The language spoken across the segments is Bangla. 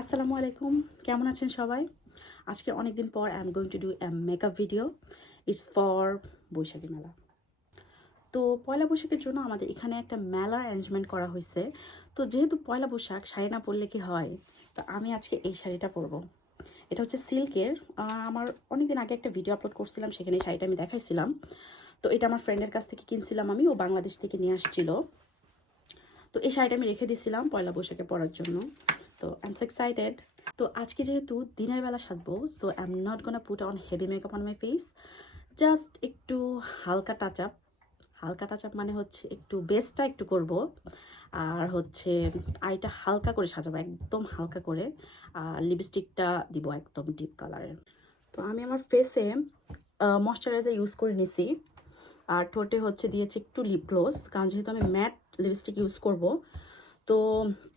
আসসালামু আলাইকুম, কেমন আছেন সবাই? আজকে অনেক দিন পর I am going to do a makeup video. It's for Baishakhi mela. তো পয়লা বৈশাখের জন্য আমাদের এখানে একটা মেলার অ্যারেঞ্জমেন্ট করা হয়েছে। তো যেহেতু পয়লা বৈশাখ, শাড়ি না পরলে কি হয়? তো আমি আজকে এই শাড়িটা পরবো। এটা হচ্ছে সিল্কের। আমার অনেক দিন আগে একটা ভিডিও আপলোড করছিলাম, সেখানে এই শাড়িটা আমি দেখাইছিলাম। তো এটা আমার ফ্রেন্ডের কাছ থেকে কিনছিলাম, আমি ও বাংলাদেশ থেকে নিয়ে আসছিল। তো এই শাড়িটা আমি রেখে দিয়েছিলাম পয়লা বৈশাখে পরার জন্য। তো আই এম সো এক্সাইটেড। তো আজকে যেহেতু দিনের বেলা সাজবো, so I am not gonna put on heavy makeup on my face. Just একটু হালকা টাচ আপ। হালকা টাচ আপ মানে হচ্ছে একটু বেসটা একটু করব, আর হচ্ছে আইটা হালকা করে সাজাবো, একদম হালকা করে। আর লিপস্টিকটা দিব একদম ডিপ কালারের। তো আমি আমার ফেসে ময়শ্চারাইজার ইউজ করে নিছি, আর ঠোঁটে হচ্ছে দিয়েছি একটু লিপ গ্লোস, কারণ যেহেতু আমি ম্যাট লিপস্টিক ইউজ করব। তো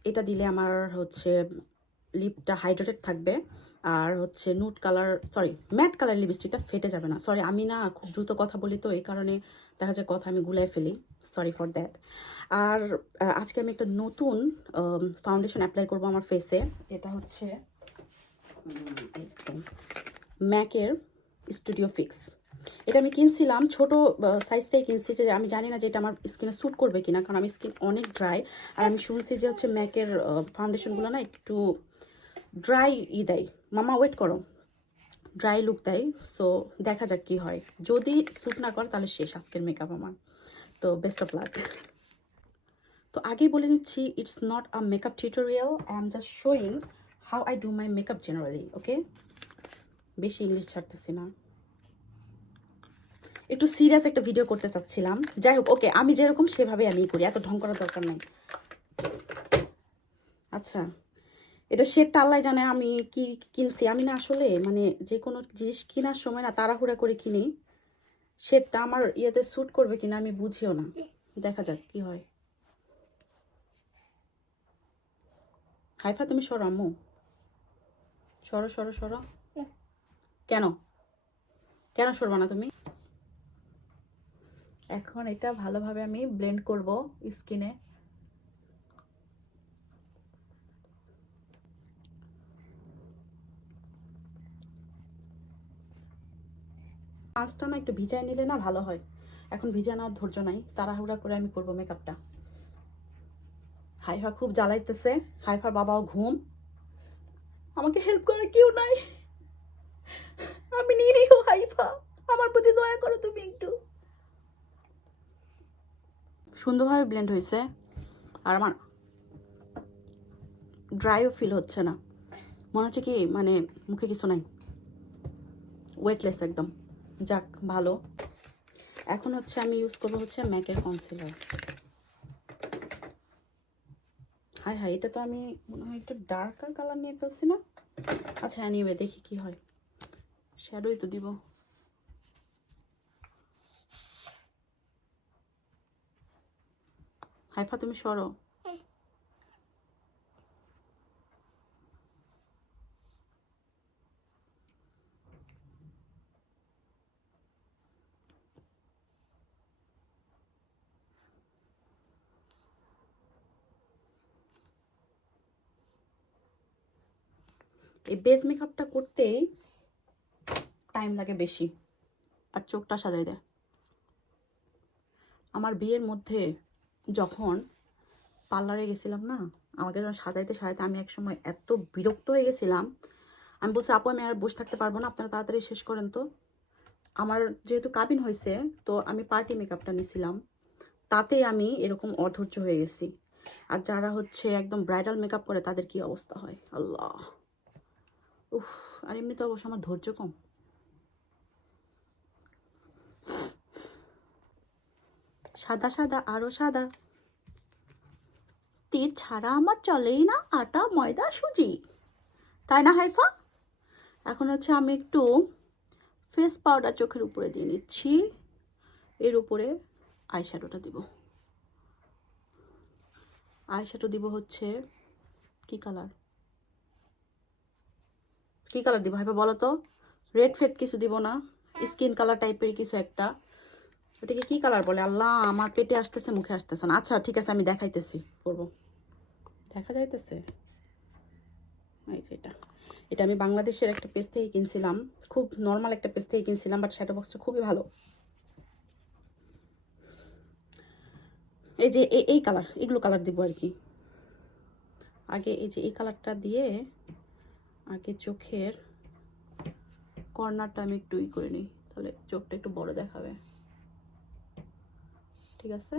এটা দিলে আমার হচ্ছে লিপটা হাইড্রেটেড থাকবে, আর হচ্ছে নুট কালার ম্যাট কালার লিপস্টিকটা ফেটে যাবে না। সরি, আমি না খুব দ্রুত কথা বলি, তো এই কারণে দেখা যায় কথা আমি গুলাই ফেলি, সরি ফর দ্যাট। আর আজকে আমি একটা নতুন ফাউন্ডেশন অ্যাপ্লাই করব আমার ফেসে। এটা হচ্ছে ম্যাকের স্টুডিও ফিক্স। এটা আমি কিনছিলাম, ছোট সাইজটাই কিনছি, যে আমি জানি না যে এটা আমার স্কিনে স্যুট করবে কিনা, কারণ আমি স্কিন অনেক ড্রাই। আর আমি শুনছি যে হচ্ছে ম্যাকের ফাউন্ডেশনগুলো না একটু ড্রাই দেয়। মামা ওয়েট করো, ড্রাই লুক দেয়। সো দেখা যাক কি হয়, যদি স্যুট না করে তাহলে শেষ আজকের মেকআপ আমার। তো বেস্ট অফ লাক। তো আগেই বলে নিচ্ছি, it's not a makeup tutorial, I am just showing how I do my makeup generally. Okay, বেশি ইংলিশ ছাড়তেছি না, একটু সিরিয়াস একটা ভিডিও করতে চাচ্ছিলাম। যাই হোক, ওকে, আমি যেরকম সেভাবে আমি করি, এত ঢং করার দরকার নাই। আচ্ছা, এটা শেডটা আল্লাহ জানে আমি কি কিনছি। আমি না আসলে মানে যে কোনো জিনিস কেনার সময় না তাড়াহুড়া করে কিনি, শেডটা আমার ইয়েতে স্যুট করবে কিনা আমি বুঝিও না। দেখা যাক কি হয়। হাইফা, তুমি সরো আম্মু, সরো সরো সরো। কেন কেন সরবা না তুমি? এখন এটা ভালোভাবে আমি ব্লেন্ড করব স্কিনে। পাঁচটা না একটু ভিজায় নিলে না ভালো হয়। এখন ভিজা নেওয়ার ধৈর্য নাই, তাড়াহুড়া করে আমি করবো মেকআপটা। হাইফা খুব জ্বালাইতেছে, হাইফার বাবাও ঘুম, আমাকে হেল্প করার কেউ নাই। আমি নিরীহ হাইফা, আমার প্রতি দয়া করো তুমি একটু। সুন্দরভাবে ব্লেন্ড হয়েছে, আর আমার ড্রাইও ফিল হচ্ছে না, মনে হচ্ছে কি মানে মুখে কিছু নাই, ওয়েটলেস একদম। যাক ভালো। এখন হচ্ছে আমি ইউজ করবো হচ্ছে ম্যাকের কনসিলার। হাই হাই, এটা তো আমি মনে হয় একটু ডার্কার কালার নিয়ে ফেলছি না। আচ্ছা এনিওয়ে, দেখি কি হয়। শ্যাডোই তো দিব। হাইফা তুমি সরো। এই বেস মেকআপটা করতেই টাইম লাগে বেশি, আর চোখটা সাজাই দেয়। আমার বিয়ের মধ্যে যখন পার্লারে গেছিলাম না, আমাকে যখন সাজাইতে সাজাইতে আমি একসময় এত বিরক্ত হয়ে গেছিলাম, আমি বলছি আপু আমি আর বসে থাকতে পারবো না, আপনারা তাড়াতাড়ি শেষ করেন তো। আমার যেহেতু কাবিন হয়েছে, তো আমি পার্টি মেকআপটা নিয়েছিলাম, তাতেই আমি এরকম অধৈর্য হয়ে গেছি। আর যারা হচ্ছে একদম ব্রাইডাল মেকআপ করে তাদের কি অবস্থা হয় আল্লাহ। উফ, আর এমনিতে অবশ্য আমার ধৈর্য কম। সাদা সাদা আরো সাদা, তীর ছাড়া আমার চলেই না আটা ময়দা সুজি, তাই না হাইফা? এখন হচ্ছে আমি একটু ফেস পাউডার চোখের উপরে দিয়ে নিচ্ছি, এর উপরে আইশ্যাডোটা দিব। আইশ্যাডো দিব হচ্ছে কি কালার, কি কালার দিব হাইফা বলো তো? রেড ফেড কিছু দিব না, স্কিন কালার টাইপের কিছু একটা। ওটাকে কি কালার বলে আল্লাহ, আমার পেটে আসতেছে মুখে আসতেছে না। আচ্ছা ঠিক আছে, আমি দেখাইতেছি করবো। দেখা যাইতেছে? এই যে এটা আমি বাংলাদেশের একটা পেজ থেকে কিনছিলাম, খুব নর্মাল একটা পেজ থেকে কিনছিলাম, বাট শ্যাডো বক্সটা খুবই ভালো। এই যে এই কালার, এগুলো কালার দিব আর কি। আগে এই যে এই কালারটা দিয়ে আগে চোখের কর্নারটা আমি একটু করে নিই, তাহলে চোখটা একটু বড় দেখাবে। ঠিক আছে,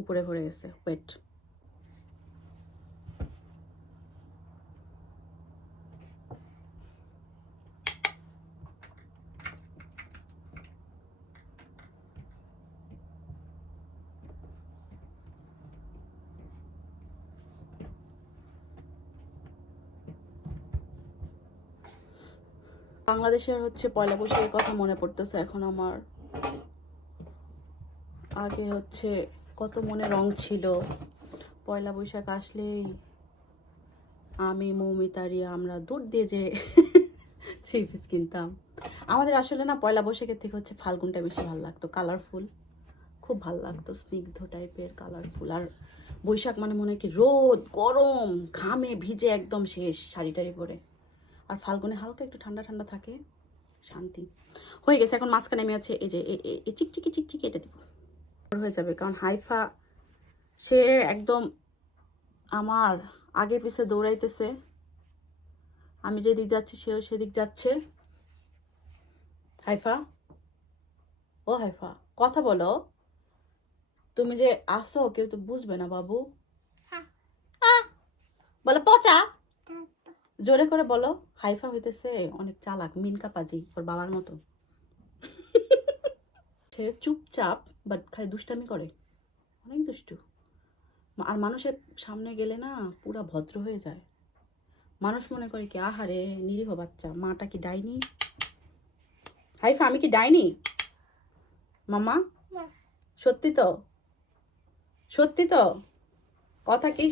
উপরে ভরে গেছে ওয়েট। বাংলাদেশের হচ্ছে পয়লা বৈশাখের কথা মনে পড়তেছে এখন আমার। আগে হচ্ছে কত মনে রং ছিল, পয়লা বৈশাখ আসলেই আমি মৌমিতারিয়া আমরা দূর দিয়ে যে থ্রি পিস কিনতাম। আমাদের আসলে না পয়লা বৈশাখের থেকে হচ্ছে ফাল্গুনটা বেশি ভালো লাগতো, কালারফুল, খুব ভালো লাগতো, স্নিগ্ধ টাইপের কালারফুল। আর বৈশাখ মানে মনে হয় কি রোদ গরম ঘামে ভিজে একদম শেষ শাড়ি টাড়ি পরে। আর ফাল্গুনে হালকা একটু ঠান্ডা ঠান্ডা থাকে, শান্তি হয়ে গেছে। এখন মাঝখানে আমি হচ্ছে এই যে চিকচিকি চিকচিকি এটা দিব, হয়ে যাবে। কারণ হাইফা সে একদম আমার আগে পিছে দৌড়াইতেছে, আমি যেদিক যাচ্ছি সেও সেদিক যাচ্ছে। হাইফা, ও হাইফা কথা বলো, তুমি যে আসো কেউ তো বুঝবে না বাবু। বলো পচা, জোরে করে বলো। হাইফা হইতেছে অনেক চালাক, মিনকা পাজি ওর বাবার মতো। সে চুপচাপ বাট খালি দুষ্টামি করে, অনেক দুষ্টু। আর মানুষের সামনে গেলে না পুরা ভদ্র হয়ে যায়। মানুষ মনে করে কি আহারে নিরীহ বাচ্চা, মাটা কি ডাইনি? হাইফা আমি কি ডাইনি মামা? সত্যি তো, সত্যি তো, কথা কি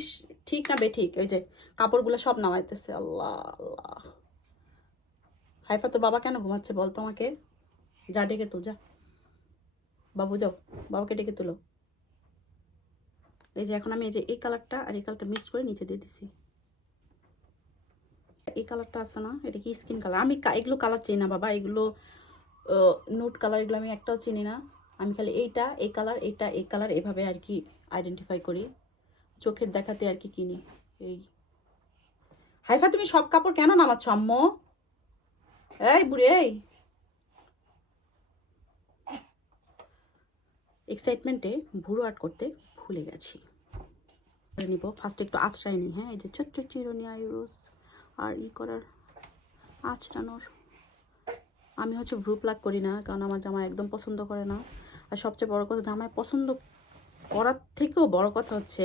ঠিক না বেঠিক? এই যে কাপড়গুলো সব নামাইতেছে, আল্লাহ আল্লাহ। হাইফা তো বাবা কেন ঘুমাচ্ছে বল তোমাকে? যা ডেকে তুল যা, বাবু যাও বাবাকে ডেকে তুলো। এই যে এখন আমি এই যে এই কালারটা আর এই কালারটা মিক্স করে নিচে দিয়ে দিছি। এই কালারটা আছে না, এটা কি স্কিন কালার? আমি এগুলো কালার চিনি না বাবা, এগুলো নোট কালার, এগুলো আমি একটাও চিনি না। আমি খালি এইটা এই কালার, এইটা এই কালার, এভাবে আর কি আইডেন্টিফাই করি, চোখের দেখাতে আর কি কিনি। এই হাইফা তুমি সব কাপড় কেন নামাচ্ছ আম্মু? এই বুড়ি এই, এক্সাইটমেন্টে ভুরু আর্ট করতে ভুলে গেছি। নিব ফার্স্ট একটু আঁচড়াই নিই। হ্যাঁ এই যে ছোট্ট চিরুনি আইরোস আর করার আঁচড়ানোর। আমি হচ্ছে ভ্রু প্লাগ করি না, কারণ আমার জামাই একদম পছন্দ করে না। আর সবচেয়ে বড় কথা, জামাই পছন্দ করার থেকেও বড় কথা হচ্ছে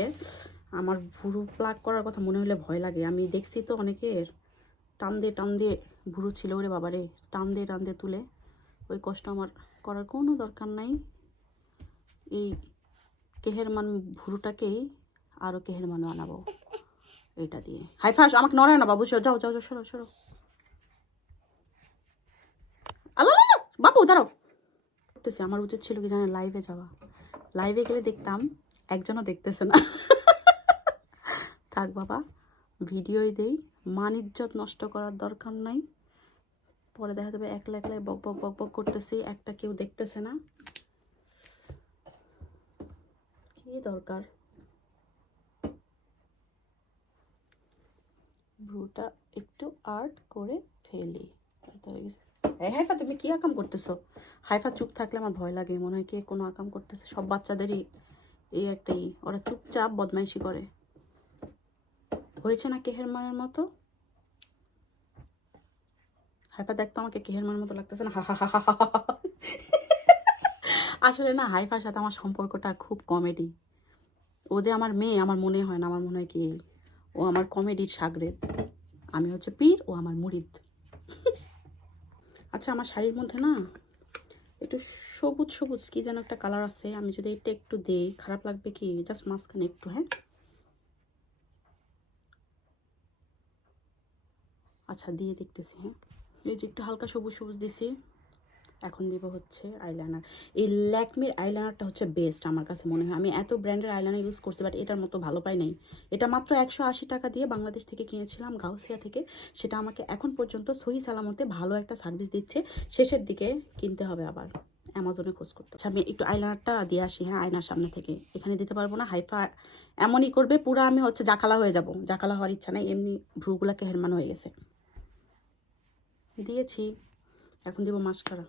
আমার ভ্রু প্লাগ করার কথা মনে হলে ভয় লাগে। আমি দেখছি তো অনেকের টান দিয়ে ভ্রু ছিল, ওরে বাবারে, টান দিয়ে তুলে। ওই কষ্ট আমার করার কোনো দরকার নাই। এই কেহেরমান ভ্রুটাকেই আরও কেহেরমান বানাবো এটা দিয়ে। হাইফা আমাকে নড়ায় না বাবু, যাও যাও যাও, সরো সরো। আল্লাহ বাবু দাঁড়াও। করতেছে, আমার উচিত ছিল কি জানেন, লাইভে যাওয়া। লাইভে গেলে দেখতাম একজনও দেখতেছে না। থাক বাবা, ভিডিওই দেই, মান ইজ্জত নষ্ট করার দরকার নাই। পরে দেখা যাবে একলা একলাই বক বক বক বক করতেছি, একটা কেউ দেখতেছে না, কি দরকার। ভ্রুটা একটু আর্ট করে ফেলি। হাইফা তুমি কি আকাম করতেছো? হাইফা চুপ থাকলে আমার ভয় লাগে, মনে হয় কে কোনো আকাম করতেছে। সব বাচ্চাদেরই এই একটাই, ওরা চুপচাপ বদমাইশি করে। হয়েছে না কেহেরমানের মতো? হাইফা দেখতো আমাকে কেহেরমানের মতো লাগতেছে না? আসলে না হাইফার সাথে আমার সম্পর্কটা খুব কমেডি। ও যে আমার মেয়ে আমার মনে হয় না, আমার মনে হয় কি ও আমার কমেডির সাগরেদ। আমি হচ্ছে পীর, ও আমার মুরিদ। আচ্ছা আমার শাড়ির মধ্যে না একটু সবুজ সবুজ কি যেন একটা কালার আছে, আমি যদি এটা একটু দিই খারাপ লাগবে কি? জাস্ট মাঝখানে একটু, হ্যাঁ আচ্ছা দিয়ে দেখতেছি। হ্যাঁ এই যে একটু হালকা সবুজ সবুজ দিছি, এখন দিব হচ্ছে আইলাইনার। এই ল্যাকমির আইলাইনারটা হচ্ছে বেস্ট আমার কাছে মনে হয়। আমি এত ব্র্যান্ডের আইলাইনার ইউজ করছি, বাট এটার মতো ভালো পাই নাই। এটা মাত্র 180 টাকা দিয়ে বাংলাদেশ থেকে কিনেছিলাম, গাউসিয়া থেকে। সেটা আমাকে এখন পর্যন্ত সহি সালামতে ভালো একটা সার্ভিস দিচ্ছে। শেষের দিকে কিনতে হবে আবার, অ্যামাজনে খোঁজ করতে। আচ্ছা, আমি একটু আইলাইনারটা দিয়ে আসি। হ্যাঁ, আয়নার সামনে থেকে। এখানে দিতে পারবো না, হাইফা এমনই করবে, পুরো আমি হচ্ছে জাকালা হয়ে যাব। জাকালা হওয়ার ইচ্ছা নেই, এমনি ভ্রুগুলাকে হেরমান হয়ে গেছে। দিয়েছি, এখন দেবো মাস্কারা।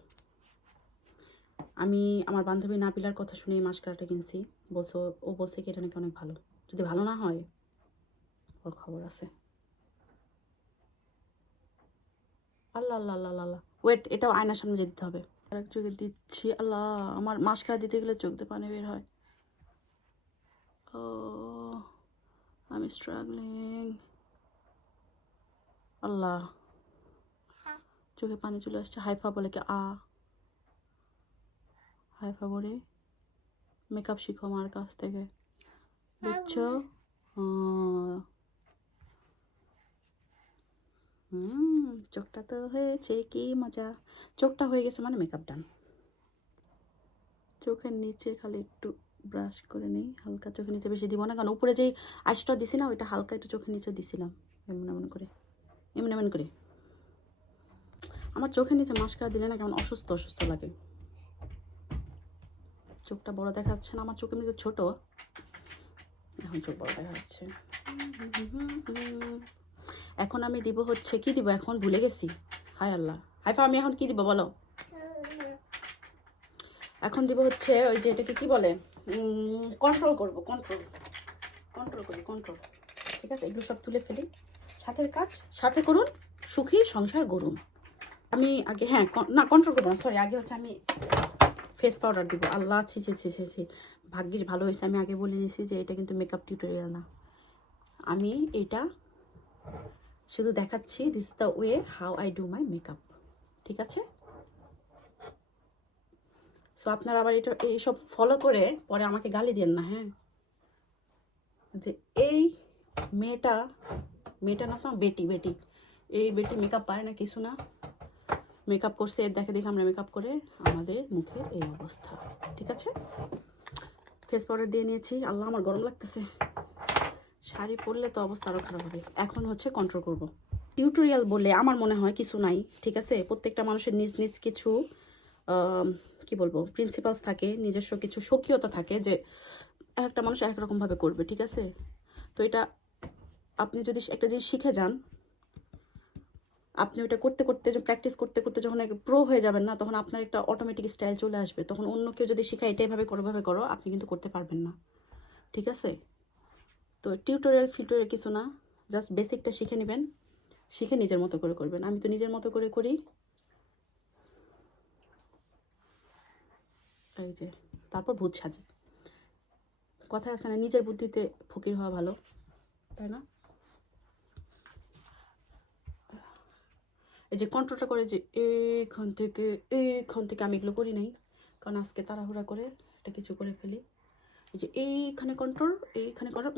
আমি আমার বান্ধবী নাবিলার কথা শুনে এই মাস্কারাটা কিনছি। ও বলছে কি এটা নাকি অনেক ভালো। যদি ভালো না হয় ওর খবর আছে। আল্লাহ আল্লাহ আল্লাহ আল্লাহ, ওয়েট, এটাও আয়নার সামনে যেতে হবে। আরেক চোখে দিচ্ছি। আল্লাহ, আমার মাস্কারা দিতে গেলে চোখ দিয়ে পানি বের হয়। ও, আমি স্ট্রাগলিং। আল্লাহ, চোখে পানি চলে আসছে। হাইফা বলে কি হাইফা বলে মেকআপ শিখো আমার কাছ থেকে, বুঝছো? চোখটা তো হয়েছে কি মজা। চোখটা হয়ে গেছে মানে মেকআপ ডান। চোখের নিচে খালি একটু ব্রাশ করে নিই হালকা। চোখের নিচে বেশি দিব না, কারণ উপরে যেই আইসটা দিছি না, ওইটা হালকা একটু চোখের নিচে দিছিলাম। এমন এমন করে, এমন এমন করে। আমার চোখের নিচে মাস্কারা দিলে না কেমন অসুস্থ অসুস্থ লাগে। চোখটা বড় দেখা যাচ্ছে না, আমার চোখের নিচে ছোট, এখন চোখ বড় দেখা যাচ্ছে। এখন আমি দিব হচ্ছে কি দিব, এখন ভুলে গেছি। হায় আল্লাহ, হাইফা আমি এখন কি দিব বলো? এখন দিব হচ্ছে ওই যে এটাকে কি বলে, কন্ট্রোল করবো, কন্ট্রোল করি, কন্ট্রোল। ঠিক আছে, এগুলো সব তুলে ফেলি। সাথের কাজ সাথে করুন, সুখী সংসার গড়ুন। আমি আগে, হ্যাঁ না, কন্ট্রোল করবো না, সরি। আগে হচ্ছে আমি ফেস পাউডার দিব। আল্লাহ, ছি ছি ছি ছি ছি, ভাগ্যিস ভালো হয়েছে আমি আগে বলে নিয়েছি যে এটা কিন্তু মেকআপ টিউটোরিয়াল না। আমি এটা শুধু দেখাচ্ছি, this the way how I do my makeup. ঠিক আছে? সো আপনারা আবার এটা এইসব ফলো করে পরে আমাকে গালি দেন না, হ্যাঁ? যে এই মেয়েটা না তো, বেটি এই বেটি মেকআপ পারে না, কিছু না, মেকআপ করছে, দেখে আমরা মেকআপ করে আমাদের মুখের এই অবস্থা। ঠিক আছে, ফেস পাউডার দিয়ে নিয়েছি। আল্লাহ, আমার গরম লাগতেছে। শাড়ি পরলে তো অবস্থা আরও খারাপ হবে। এখন হচ্ছে কন্ট্রোল করব। টিউটোরিয়াল বলে আমার মনে হয় কিছু নাই। ঠিক আছে, প্রত্যেকটা মানুষের নিজ নিজ কিছু কি বলবো, প্রিন্সিপালস থাকে, নিজস্ব কিছু স্বকীয়তা থাকে, যে একটা মানুষ এক রকমভাবে করবে। ঠিক আছে, তো এটা আপনি যদি একটা জিনিস শিখে যান, আপনি ওটা করতে করতে, প্র্যাকটিস করতে করতে যখন প্রো হয়ে যাবেন না, তখন আপনার একটা অটোমেটিক স্টাইল চলে আসবে। তখন অন্য কেউ যদি শেখায় এটা এভাবে করো, আপনি কিন্তু করতে পারবেন না। ঠিক আছে, তো টিউটোরিয়াল ফিউটোরিয়াল কিছু না, জাস্ট বেসিকটা শিখে নেবেন, শিখে নিজের মতো করে করবেন। আমি তো নিজের মতো করে করি। এই যে, তারপর ভূত সাজে। কথা আছে না, নিজের বুদ্ধিতে ফকির হওয়া ভালো, তাই না? এই যে কন্ট্রোলটা করে, যে এইখান থেকে আমি এগুলো করি নাই, কারণ আজকে তাড়াহুড়া করে এটা কিছু করে ফেলি। এই যে এইখানে কন্ট্রোল, এইখানে কন্ট্রোল,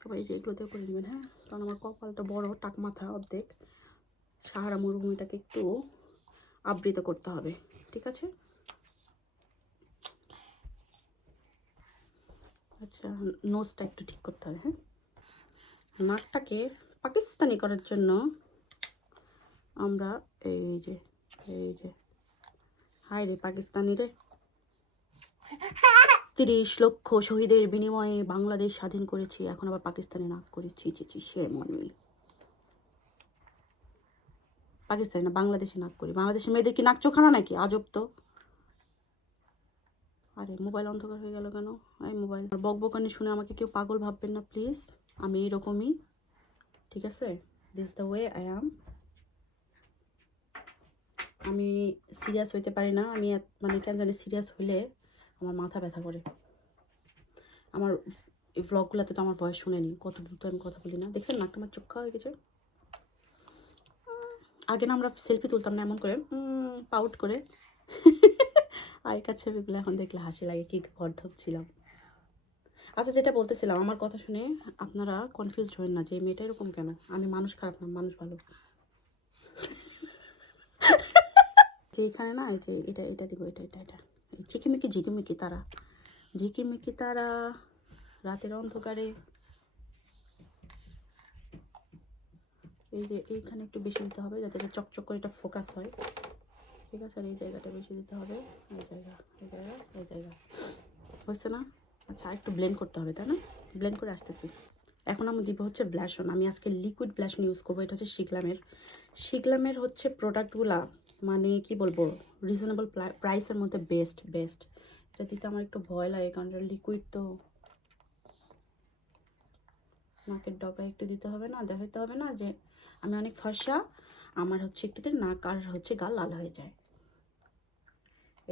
তবে এই যে এগুলোতেও করে নেবেন, হ্যাঁ? কারণ আমার কপালটা বড়, টাক মাথা অর্ধেক, সাহারা মরুভূমিটাকে একটু আবৃত করতে হবে। ঠিক আছে, আচ্ছা, নোজটা একটু ঠিক করতে হবে, হ্যাঁ? নাকটাকে পাকিস্তানি করার জন্য আমরা এই যে হায় রে পাকিস্তানি রে, 30 লক্ষ শহীদের বিনিময়ে বাংলাদেশ স্বাধীন করেছি, এখন আবার পাকিস্তানি নাক করেছি। সে মনে পাকিস্তানি না, বাংলাদেশে নাক করি। বাংলাদেশের মেয়েদের কি নাক চোখানা নাকি? আজব তো। আরে মোবাইল অন্ধকার হয়ে গেল কেন? এই মোবাইল বকবকানি শুনে আমাকে কেউ পাগল ভাববেন না প্লিজ, আমি এইরকমই। ঠিক আছে, this the way I am. আমি সিরিয়াস হইতে পারি না, আমি মানে কেন জানি সিরিয়াস হইলে আমার মাথা ব্যথা করে। আমার এই ব্লগগুলোতে তো আমার ভয়েস শুনেনি, কত দ্রুত আমি কথা বলি না, দেখছেন নাকটা আমার চোখা হয়ে গেছে। আগে না আমরা সেলফি তুলতাম না এমন করে, পাউট করে, আগেকার ছবিগুলো এখন দেখলে হাসি লাগে, কি গর্ধব ছিলাম। আচ্ছা, যেটা বলতেছিলাম, আমার কথা শুনে আপনারা কনফিউজড হবেন না যে এই মেয়েটা এরকম কেন। আমি মানুষ খারাপ না, মানুষ ভালো। যে এখানে না, এই যে এটা দিব, এটা এই ঝিকিমিকি ঝিকিমিকি তারা, ঝিকিমিকি তারা রাতের অন্ধকারে। এই যে এইখানে একটু বেশি দিতে হবে যাতে এটা চকচক করে এটা ফোকাস হয়, ঠিক আছে? আর এই জায়গাটা বেশি দিতে হবে, এই জায়গা, এই জায়গা, এই জায়গা। হচ্ছে না? আচ্ছা, একটু ব্লেন্ড করতে হবে, তাই না? ব্লেন্ড করে আসতেছি। এখন আমি দিব হচ্ছে ব্লাশন। আমি আজকে লিকুইড ব্লাশন ইউজ করবো। এটা হচ্ছে শিগলামের হচ্ছে প্রোডাক্টগুলা, মানে কি বলবো, রিজনেবল প্রাইসের মধ্যে বেস্ট। এটা দিতে আমার একটু ভয় লাগে, কারণ এটা লিকুইড তো। নাকের ডগায় একটু দিতে হবে না, দেখাতে হবে না যে আমি অনেক ফর্সা, আমার হচ্ছে একটুতে নাক আর হচ্ছে গাল লাল হয়ে যায়।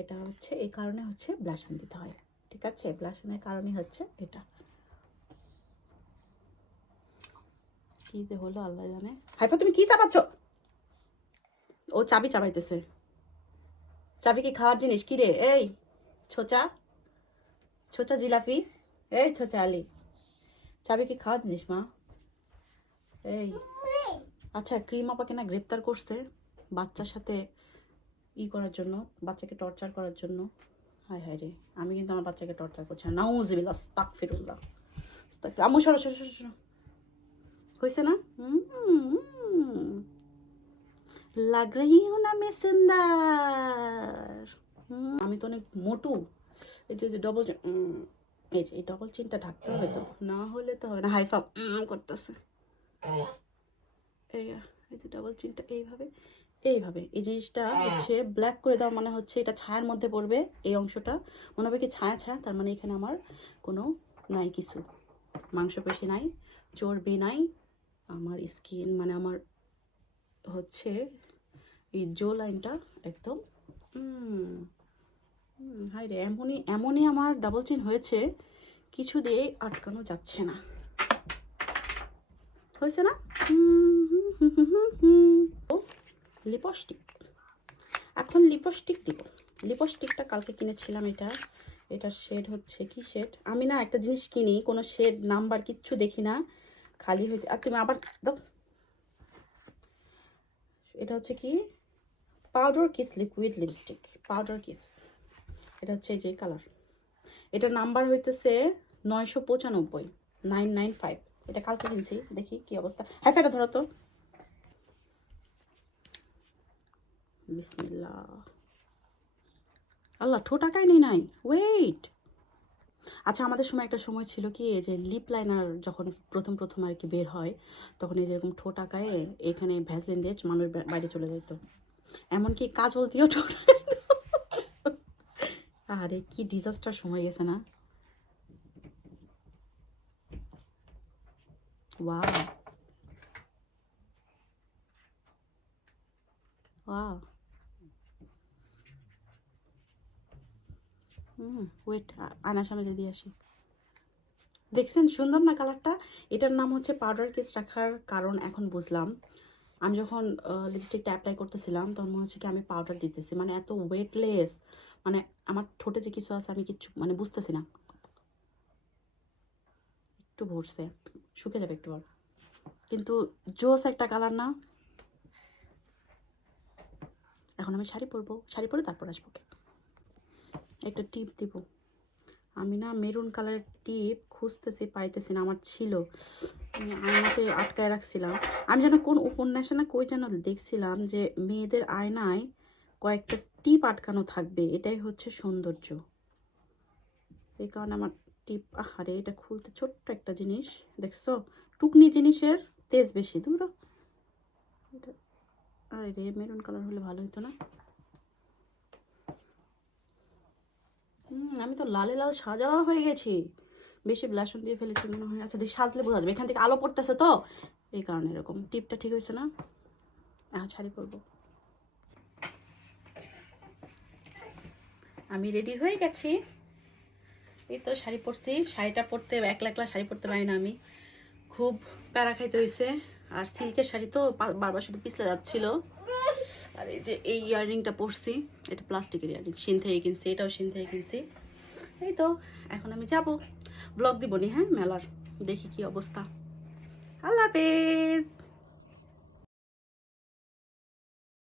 এটা হচ্ছে এই কারণে হচ্ছে ব্লাশন দিতে হয়, ঠিক আছে? ব্লাশনের কারণে হচ্ছে এটা। কি যে হলো আল্লাহ জানে। হাইফা, তুমি কি চাবাচ্ছ? ও চাবি চাবাইতেছে। চাবি কি খাওয়ার জিনিস? কি রে এই ছোচা, ছোচা জিলাপি, এই ছোচা আলি, চাবি কি খাওয়ার জিনিস মা? এই আচ্ছা, ক্রিম আপাকে না গ্রেপ্তার করছে বাচ্চার সাথে করার জন্য, বাচ্চাকে টর্চার করার জন্য। হায় হায় রে, আমি কিন্তু আমার বাচ্চাকে টর্চার করছি না। নাউজুবিল্লাহ, আস্তাগফিরুল্লাহ। আম্মু সরো সরো সরো সরো। হয়েছে না? লাগ রহি হু না মে সুন্দর। আমি তো অনেক মোটু। এই যে ডবল, এই যে এই ডবল চিনটা ঢাকতে হবে তো, না হলে তো হবে না। হাইফা করতেছে। এই যে ডবল চিনটা এইভাবে এই জিনিসটা হচ্ছে ব্ল্যাক করে দেওয়া, মানে হচ্ছে এটা ছায়ার মধ্যে পড়বে। এই অংশটা মনে হবে কি ছায়া, তার মানে এখানে আমার কোনো নাই কিছু, মাংসপেশি নাই, চর্বি নাই, আমার স্কিন মানে আমার হচ্ছে এই জো লাইনটা একদম হাই রে, এমনই আমার ডাবল চিন হয়েছে, কিছু দিয়ে আটকানো যাচ্ছে না। হয়েছে না? লিপস্টিক, এখন লিপস্টিক দিব। লিপস্টিকটা কালকে কিনেছিলাম। এটার শেড হচ্ছে কি শেড, আমি না একটা জিনিস কিনি, কোনো শেড নাম্বার কিচ্ছু দেখি না, খালি হইতে। আর তুমি আবার দাও। এটা হচ্ছে কি powder kiss liquid lipstick, powder kiss. এটা হচ্ছে এই যে কালার, এটার নাম্বার হইতেছে 995, 995। এটা কালকে কিনছি, দেখি কি অবস্থা। হ্যাঁ, ফেটা ধরো তো। বিসমিল্লাহ। আল্লাহ, ঠোঁটাকাই নাই, ওয়েট। আচ্ছা, আমাদের সময় একটা সময় ছিল কি, এই যে লিপ লাইনার যখন প্রথম আর কি বের হয়, তখন এই যেরকম ঠোঁট আঁকায় এখানে ভ্যাসলিন দিয়ে মানুষ বাইরে চলে যেত, এমনকি কাজল দিয়েও ঠোঁট আঁকাইতো। আরে কি ডিজাস্টার সময় গেছে না? Wow wow. ওয়েট, আয়নার সামনে দিয়ে আসি। দেখছেন সুন্দর না কালারটা? এটার নাম হচ্ছে পাউডার কিস রাখার কারণ এখন বুঝলাম। আমি যখন লিপস্টিকটা অ্যাপ্লাই করতেছিলাম তখন মনে হচ্ছে কি আমি পাউডার দিতেছি, মানে এত ওয়েটলেস, মানে আমার ঠোঁটে যে কিছু আছে আমি কিচ্ছু মানে বুঝতেছি না। একটু ভরছে, শুকে যাবে একটু আর, কিন্তু জোস একটা কালার না? এখন আমি শাড়ি পরবো, শাড়ি পরে তারপর আসবো। একটা টিপ দিব। আমি না মেরুন কালারের টিপ খুঁজতেছি, পাইতেছি না। আমার ছিল, আমি আয়নাতে আটকায় রাখছিলাম। আমি যেন কোন উপন্যাসে না কই যেন দেখছিলাম যে মেয়েদের আয়নায় কয়েকটা টিপ আটকানো থাকবে, এটাই হচ্ছে সৌন্দর্য। এই কারণে আমার টিপ, আহারে এটা খুলতে ছোট্ট একটা জিনিস, দেখছো? টুকনি জিনিসের তেজ বেশি। দূর এটা, আরে রে, মেরুন কালার হলে ভালো হতো না? আমি তো লালে লাল সাজানো হয়ে গেছি, বেশি ব্লাশন দিয়ে ফেলেছি মনে হয়। আচ্ছা, দেখি সাজলে বোঝা যাবে, এখান থেকে আলো পড়তেছে তো এই কারণে এরকম। টিপটা ঠিক হয়েছে না? শাড়ি পরবো। আমি রেডি হয়ে গেছি, এই তো শাড়ি পরছি। শাড়িটা পরতে একলা একলা শাড়ি পরতে পারি না আমি, খুব প্যারা খাইতে হয়েছে। আর সিল্কের শাড়ি তো বারবার শুধু পিছলে যাচ্ছিল। আর এই যে এই ইয়াররিংটা পরছি, এটা প্লাস্টিকের ইয়াররিং, সিন থেকে কিনছি, এটাও সিন থেকে কিনছি। এই তো এখন আমি যাব। ব্লগ দিবনি, হ্যাঁ মেলার, দেখি কি অবস্থা। আল্লাহ হাফেজ।